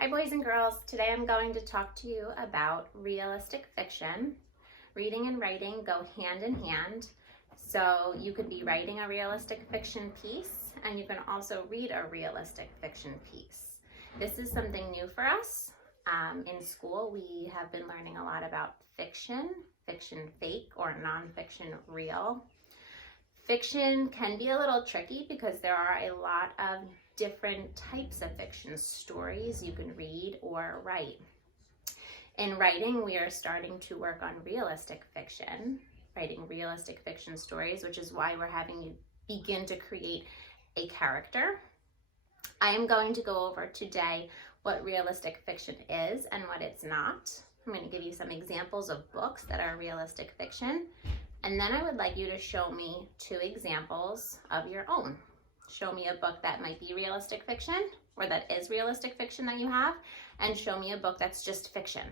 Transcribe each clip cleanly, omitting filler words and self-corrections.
Hi boys and girls, today I'm going to talk to you about realistic fiction. Reading and writing go hand in hand, so you could be writing a realistic fiction piece and you can also read a realistic fiction piece. This is something new for us. In school we have been learning a lot about fiction fake or nonfiction real. Fiction can be a little tricky because there are a lot of different types of fiction stories you can read or write. In writing, we are starting to work on realistic fiction, writing realistic fiction stories, which is why we're having you begin to create a character. I am going to go over today what realistic fiction is and what it's not. I'm going to give you some examples of books that are realistic fiction. And then I would like you to show me 2 examples of your own. Show me a book that might be realistic fiction or that is realistic fiction that you have, and show me a book that's just fiction.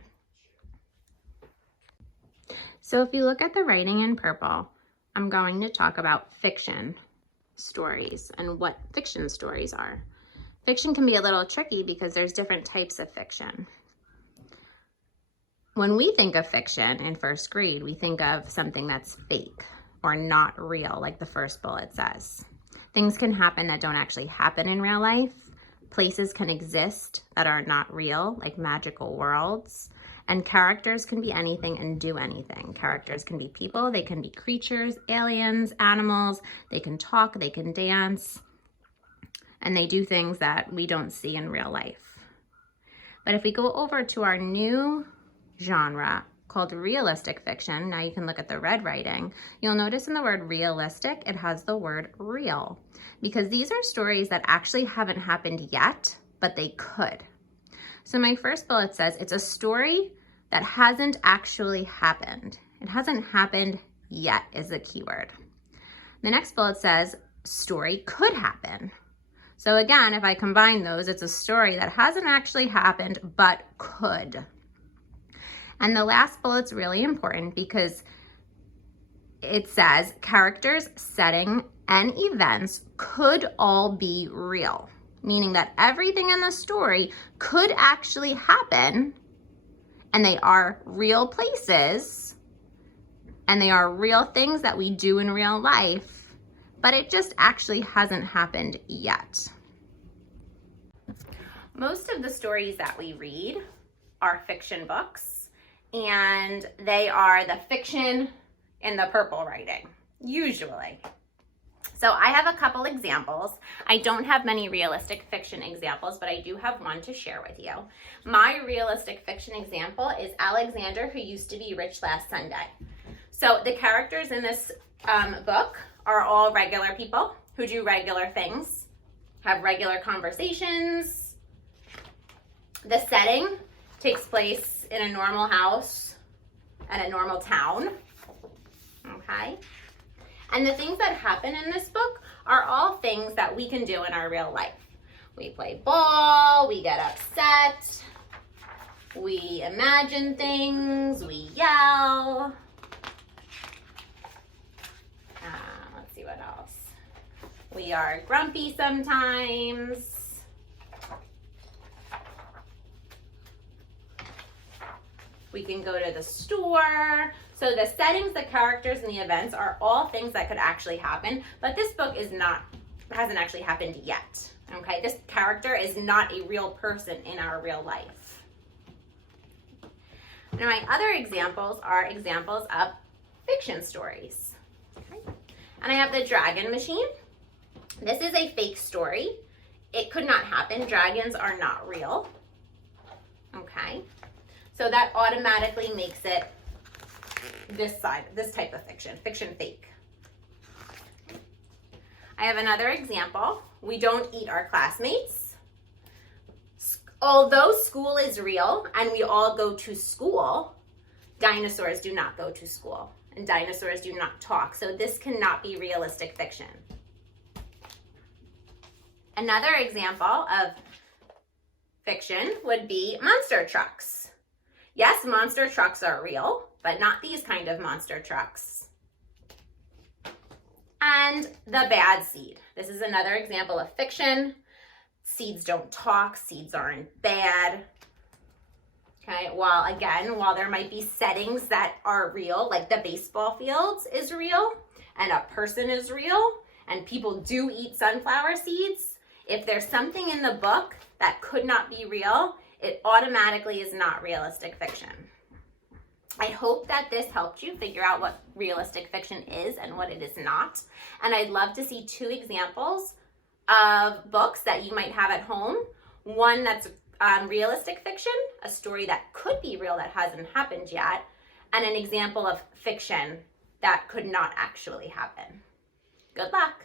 So if you look at the writing in purple, I'm going to talk about fiction stories and what fiction stories are. Fiction can be a little tricky because there's different types of fiction. When we think of fiction in first grade, we think of something that's fake or not real, like the first bullet says. Things can happen that don't actually happen in real life. Places can exist that are not real, like magical worlds. And characters can be anything and do anything. Characters can be people, they can be creatures, aliens, animals. They can talk, they can dance, and they do things that we don't see in real life. But if we go over to our new genre called realistic fiction, now you can look at the red writing, you'll notice in the word realistic, it has the word real, because these are stories that actually haven't happened yet, but they could. So my first bullet says it's a story that hasn't actually happened. It hasn't happened yet is the keyword. The next bullet says story could happen. So again, if I combine those, it's a story that hasn't actually happened, but could. And the last bullet's really important because it says characters, setting, and events could all be real, meaning that everything in the story could actually happen, and they are real places, and they are real things that we do in real life, but it just actually hasn't happened yet. Most of the stories that we read are fiction books, and they are the fiction in the purple writing, usually. So I have a couple examples. I don't have many realistic fiction examples, but I do have one to share with you. My realistic fiction example is Alexander Who Used to Be Rich Last Sunday. So the characters in this book are all regular people who do regular things, have regular conversations. The setting takes place in a normal house and a normal town, okay? And the things that happen in this book are all things that we can do in our real life. We play ball, we get upset, we imagine things, we yell. Let's see what else. We are grumpy sometimes. We can go to the store. So the settings, the characters, and the events are all things that could actually happen, but this book hasn't actually happened yet, okay? This character is not a real person in our real life. Now my other examples are examples of fiction stories, okay? And I have the Dragon Machine. This is a fake story. It could not happen. Dragons are not real, okay? So that automatically makes it this type of fiction fake. I have another example. We don't eat our classmates. Although school is real and we all go to school, dinosaurs do not go to school and dinosaurs do not talk. So this cannot be realistic fiction. Another example of fiction would be monster trucks. Yes, monster trucks are real, but not these kind of monster trucks. And the bad seed. This is another example of fiction. seeds don't talk, seeds aren't bad. Okay, while there might be settings that are real, like the baseball fields is real, and a person is real, and people do eat sunflower seeds, if there's something in the book that could not be real, it automatically is not realistic fiction. I hope that this helped you figure out what realistic fiction is and what it is not. And I'd love to see 2 examples of books that you might have at home. One that's realistic fiction, a story that could be real that hasn't happened yet, and an example of fiction that could not actually happen. Good luck.